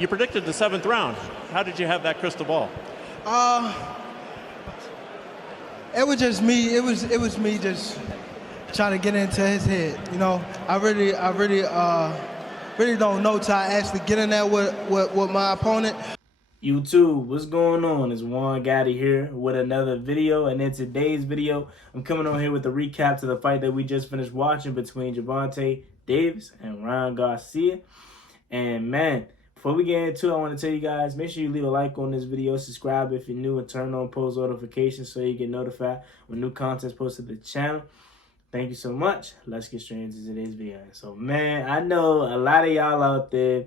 You predicted the 7th round. How did you have that crystal ball? It was just me. It was me just trying to get into his head. You know, I really don't know till I actually get in there with my opponent. YouTube, what's going on? It's Juan Gotti here with another video, and in today's video, I'm coming on here with a recap to the fight that we just finished watching between Gervontae Davis and Ryan Garcia. And man, before we get into it, I want to tell you guys, make sure you leave a like on this video, subscribe if you're new, and turn on post notifications so you get notified when new content is posted to the channel. Thank you so much. Let's get straight into today's video. So man, I know a lot of y'all out there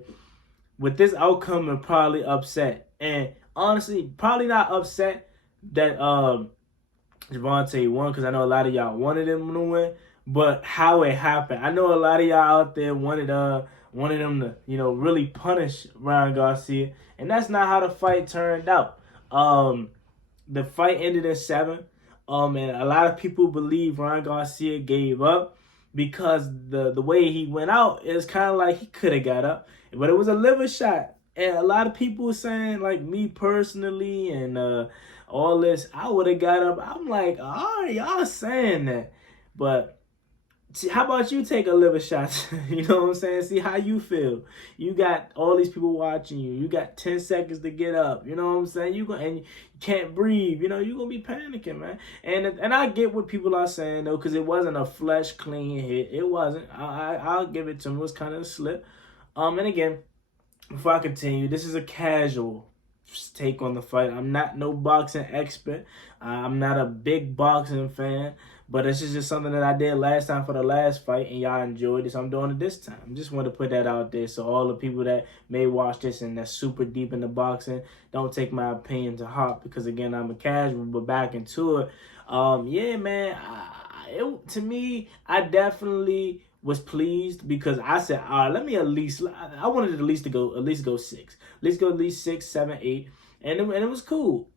with this outcome are probably upset. And honestly, probably not upset that Gervontae won, because I know a lot of y'all wanted him to win, but how it happened. I know a lot of y'all out there wanted him to, you know, really punish Ryan Garcia, and that's not how the fight turned out. The fight ended in 7. And a lot of people believe Ryan Garcia gave up because the way he went out is kind of like he could have got up, but it was a liver shot. And a lot of people were saying, like me personally and all this, I would have got up. I'm like, all right, y'all saying that. But see, how about you take a liver shot? You know what I'm saying? See how you feel. You got all these people watching you. You got 10 seconds to get up. You know what I'm saying? And you can't breathe. You know, you're going to be panicking, man. And I get what people are saying, though, because it wasn't a flesh clean hit. It wasn't. I'll give it to him. It was kind of a slip. And again, before I continue, this is a casual take on the fight. I'm not no boxing expert. I'm not a big boxing fan, but this is just something that I did last time for the last fight, and y'all enjoyed it, so I'm doing it this time. Just want to put that out there so all the people that may watch this and that's super deep into boxing, don't take my opinion to heart, because again, I'm a casual. But back into it, yeah, man, to me, I definitely was pleased, because I said, all right, let me I wanted at least go 6. Let's go at least 6, 7, 8. And it was cool.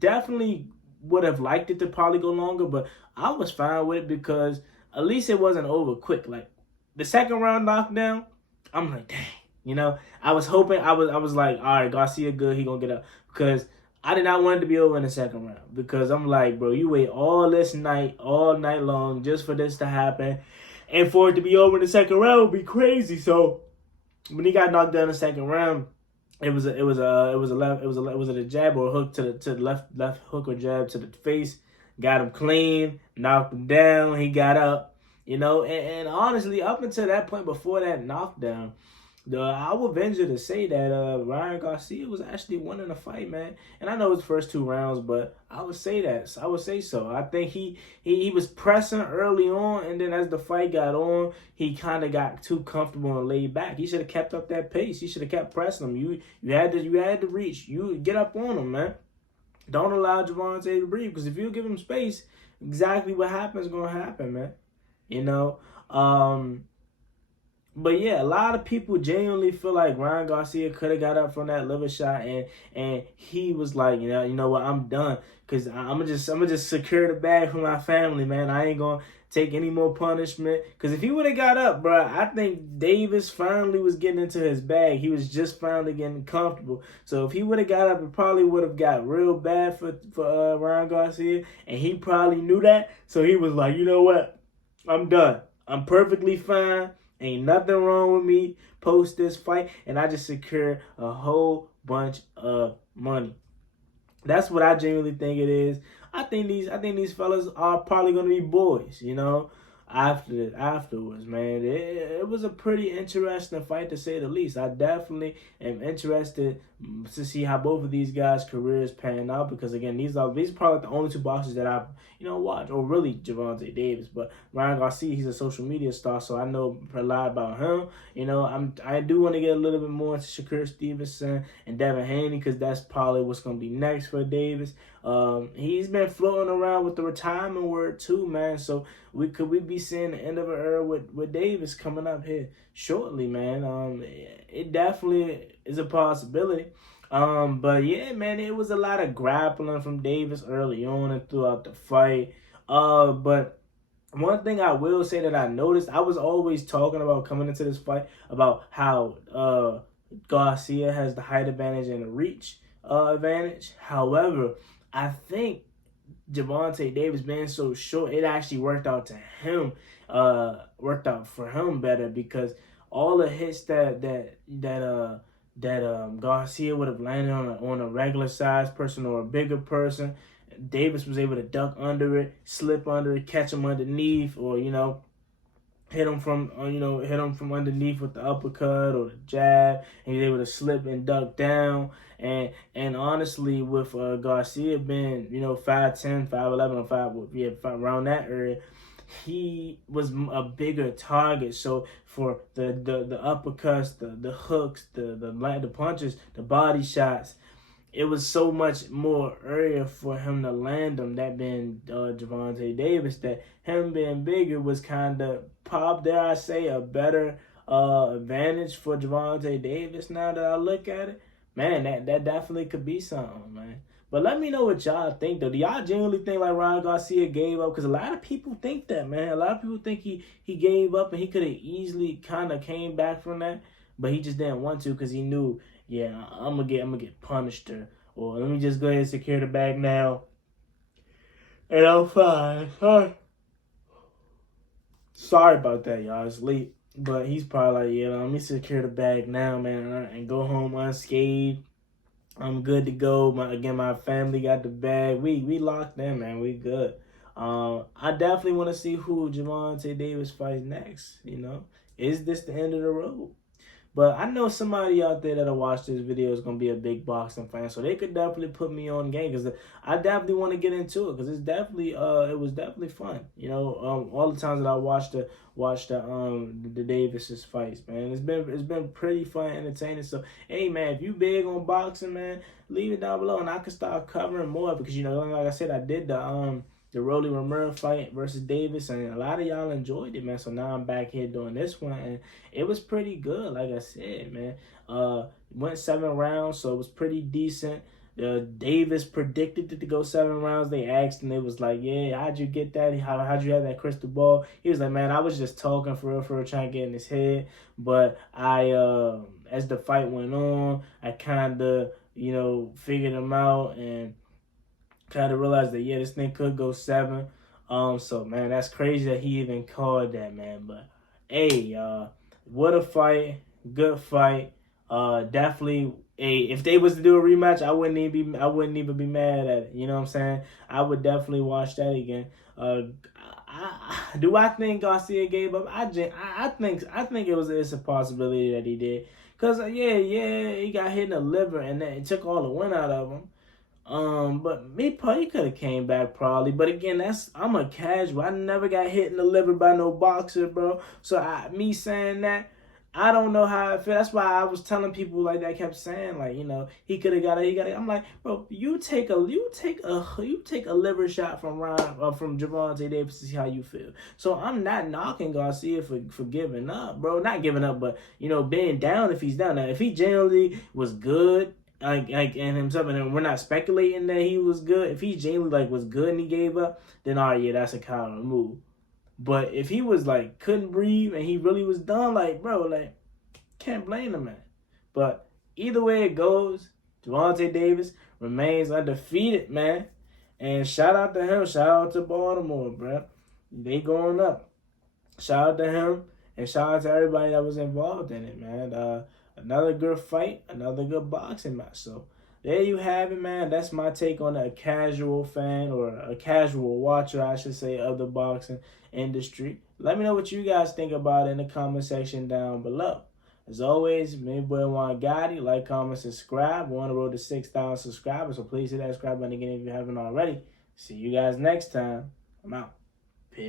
Definitely would have liked it to probably go longer, but I was fine with it because at least it wasn't over quick. Like the second round knockdown, I'm like, dang, you know, I was hoping, I was like, all right, Garcia good, he gonna get up, because I did not want it to be over in the second round, because I'm like, bro, you wait all night long just for this to happen. And for it to be over in the second round would be crazy. So when he got knocked down in the second round, it was a jab or a hook to the left hook or jab to the face. Got him clean, knocked him down. He got up, you know. And honestly, up until that point, before that knockdown, I would venture to say that Ryan Garcia was actually winning the fight, man. And I know it was the first 2 rounds, but I would say that. I would say so. I think he was pressing early on, and then as the fight got on, he kind of got too comfortable and laid back. He should have kept up that pace. He should have kept pressing him. You had to reach. You get up on him, man. Don't allow Gervontae to breathe, because if you give him space, exactly what happens is gonna happen, man. You know. But yeah, a lot of people genuinely feel like Ryan Garcia could have got up from that liver shot, and he was like, you know what, I'm done, because I'm gonna just secure the bag for my family, man. I ain't gonna take any more punishment, because if he would have got up, bro, I think Davis finally was getting into his bag. He was just finally getting comfortable. So if he would have got up, it probably would have got real bad for Ryan Garcia, and he probably knew that. So he was like, you know what, I'm done. I'm perfectly fine. Ain't nothing wrong with me post this fight, and I just secured a whole bunch of money. That's what I genuinely think it is. I think these fellas are probably gonna be boys, you know. Afterwards, man, it was a pretty interesting fight, to say the least. I definitely am interested to see how both of these guys' careers pan out, because again, these are probably the only 2 boxers that I've watched, or really Gervontae Davis. But Ryan Garcia, he's a social media star, so I know a lot about him. You know, I do want to get a little bit more into Shakur Stevenson and Devin Haney, because that's probably what's gonna be next for Davis. He's been floating around with the retirement word too, man. So could we be seeing the end of an era with Davis coming up here shortly, man? It definitely is a possibility. But yeah, man, it was a lot of grappling from Davis early on and throughout the fight. But one thing I will say that I noticed, I was always talking about coming into this fight about how Garcia has the height advantage and the reach advantage. However, I think Gervontae Davis being so short, it actually worked out to him, worked out for him better, because all the hits that Garcia would have landed on a regular sized person or a bigger person, Davis was able to duck under it, slip under it, catch him underneath, or hit him from underneath with the uppercut or the jab, and he's able to slip and duck down. And honestly, with Garcia being 5'10", 5'11", or 5 around that area, he was a bigger target. So for the uppercuts, the hooks, the punches, the body shots, it was so much more area for him to land them, that being Gervontae Davis, that him being bigger was kind of, dare I say, a better advantage for Gervontae Davis. Now that I look at it, man, that definitely could be something, man. But let me know what y'all think, though. Do y'all genuinely think like Ryan Garcia gave up? Because a lot of people think that, man. A lot of people think he gave up and he could have easily kind of came back from that, but he just didn't want to because he knew, yeah, I'm gonna get punished, or let me just go ahead and secure the bag now, and I'm fine. Sorry about that, y'all. It's late, but he's probably like, yeah, let me secure the bag now, man, and go home unscathed. I'm good to go. My family got the bag. We locked in, man. We good. I definitely want to see who Gervontae Davis fights next. Is this the end of the road? But I know somebody out there that'll watch this video is going to be a big boxing fan, so they could definitely put me on game, because I definitely want to get into it, because it's definitely it was definitely fun. All the times that I watched the Davis's fights, man, it's been pretty fun, entertaining. So hey, man, if you big on boxing, man, leave it down below, and I can start covering more, because like I said, I did the Rolly Romero fight versus Davis, and a lot of y'all enjoyed it, man. So now I'm back here doing this one, and it was pretty good. Like I said, man, went 7 rounds, so it was pretty decent. Davis predicted it to go 7 rounds. They asked, and they was like, yeah, how'd you get that? How'd you have that crystal ball? He was like, man, I was just talking for real, trying to get in his head. But as the fight went on, I kind of, figured him out, and kind of realized that, yeah, this thing could go 7. So, man, that's crazy that he even called that, man. But, hey, what a fight. Good fight. Definitely, if they was to do a rematch, I wouldn't even be mad at it. You know what I'm saying? I would definitely watch that again. Do I think Garcia gave up? I think it's a possibility that he did. Cause yeah, he got hit in the liver, and it took all the wind out of him. But he could have came back probably. But again, I'm a casual. I never got hit in the liver by no boxer, bro. So me saying that, I don't know how I feel. That's why I was telling people like that. I kept saying like, he could have got it. I'm like, bro, you take a liver shot from Gervontae Davis to see how you feel. So I'm not knocking Garcia for giving up, bro. Not giving up, but being down if he's down. Now, if he generally was good, like and himself, and we're not speculating that he was good. If he genuinely was good and he gave up, then all right, yeah, that's a counter move. But if he was couldn't breathe and he really was done, bro, can't blame the man. But either way it goes, Gervontae Davis remains undefeated, man. And shout out to him. Shout out to Baltimore, bro. They going up. Shout out to him, and shout out to everybody that was involved in it, man. Another good fight, another good boxing match. So there you have it, man. That's my take on a casual fan, or a casual watcher, I should say, of the boxing industry. Let me know what you guys think about it in the comment section down below. As always, me boy Juan Gotti. Like, comment, subscribe. We're on the road to 6,000 subscribers, so please hit that subscribe button again if you haven't already. See you guys next time. I'm out. Peace.